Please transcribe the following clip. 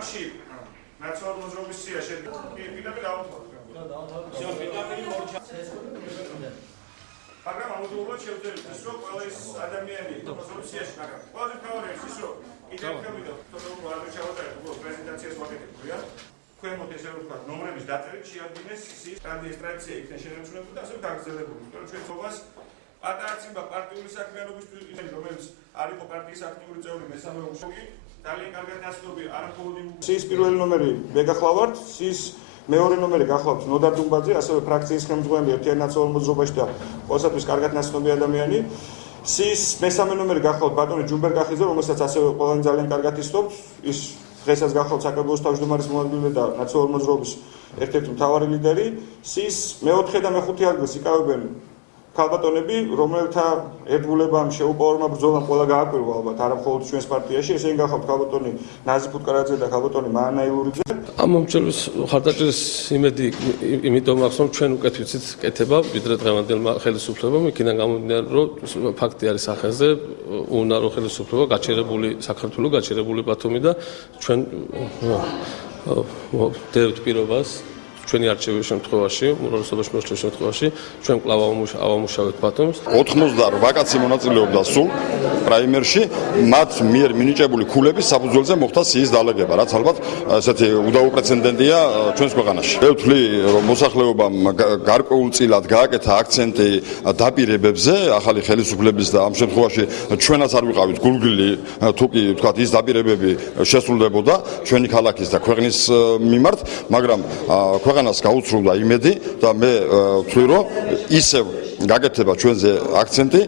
Amshi, național muzrovisie, și bine მაგრამ ამოდროულად შევძლებთ ის რომ ყველა ის ადამიანი ოპოზიციაში მაგრამ ყველაზე მთავარი ის რომ იდეა ხებიდან თორემ არ ჩავატარებ უბრალოდ პრეზენტაციას ვაკეთებ ქვია ქვემოთ ესე რომ ვთქვა ნომრების დაწერით შეადგინეს ის ადმინისტრაცია იქნა შენარჩუნებული და ასე გაგრძელებული იმიტომ რომ ჩვენ ცობას პატარაციმბა პარტიული საქმიანობისთვის რომელიც არ იყო პარტიის აქტიური წევრი მესამე უშოგი ძალიან კარგად დასწრობი არაფოლოდი ის პირველი ნომერი მე გახლავართ ის მეორე ნომერი გახლავთ ნოდა დუმბაძე, ასევე ფრაქციის ხელმძღვანელი ერთიანი ნაციონალურ მოძრაობაში და ყოველთვის კარგად ნაცნობი ადამიანი. ის მესამე ნომერი გახლავთ ბატონი ჯუმბერ კახიძე, რომელსაც ასევე ყველანი ძალიან კარგად იცნობთ. ის დღესაც გახლავთ საკრებულოს თავმჯდომარის მოადგილე და ნაციონალური მოძრაობის ერთ-ერთი მთავარი ლიდერი. ის მეოთხე და მეხუთე ადგილს იკავებენ ქალბატონები, რომელთა ერთგულებამ შეუპოვარმა ბრძოლამ ყველა გააკვირვა ალბათ არა მხოლოდ ჩვენს პარტიაში, ესენი გახლავთ ქალბატონი ნაზი ფუტკარაძე და ქალბატონი მაანა ილურიძე. ამ მომჭირვის ხარდაჭერის იმედი იმიტომ აქვს რომ ჩვენ უკეთ ვიცით კეთება ვიდრე დღევანდელმა ხელისუფლებამ იქიდან გამომდინარე რომ ფაქტი არის სახეზე უნარო ხელისუფლება გაჩერებული საქართველოს გაჩერებული ბათუმი და ჩვენ დევთ პირობას ჩვენი არჩევის შემთხვევაში, უმრავლესობაში მოსვლის შემთხვევაში, ჩვენ კვლავ ავამუშავებთ ბათუმს. 88 კაცი მონაწილეობდა სულ პრაიმერში, მათ მიერ მინიჭებული ქულების საფუძველზე მოხდა სიის დალეგება, რაც ალბათ ესეთი უდაუპრეცედენტია ჩვენს ქვეყანაში. მე ვთვლი, რომ მოსახლეობამ გარკვეულწილად გააკეთა აქცენტი დაპირებებზე, ახალი ხელისუფლების და ამ შემთხვევაში ჩვენაც არ ვიყავით გულგრილი, თუ კი ვთქვათ, ის დაპირებები შესრულდებოდა ჩვენი ქალაქის და ქვეყნის მიმართ, მაგრამ ქვეყანას გაუცრუდა იმედი და მე ვთვლი რომ ისევ გაკეთება ჩვენზე აქცენტი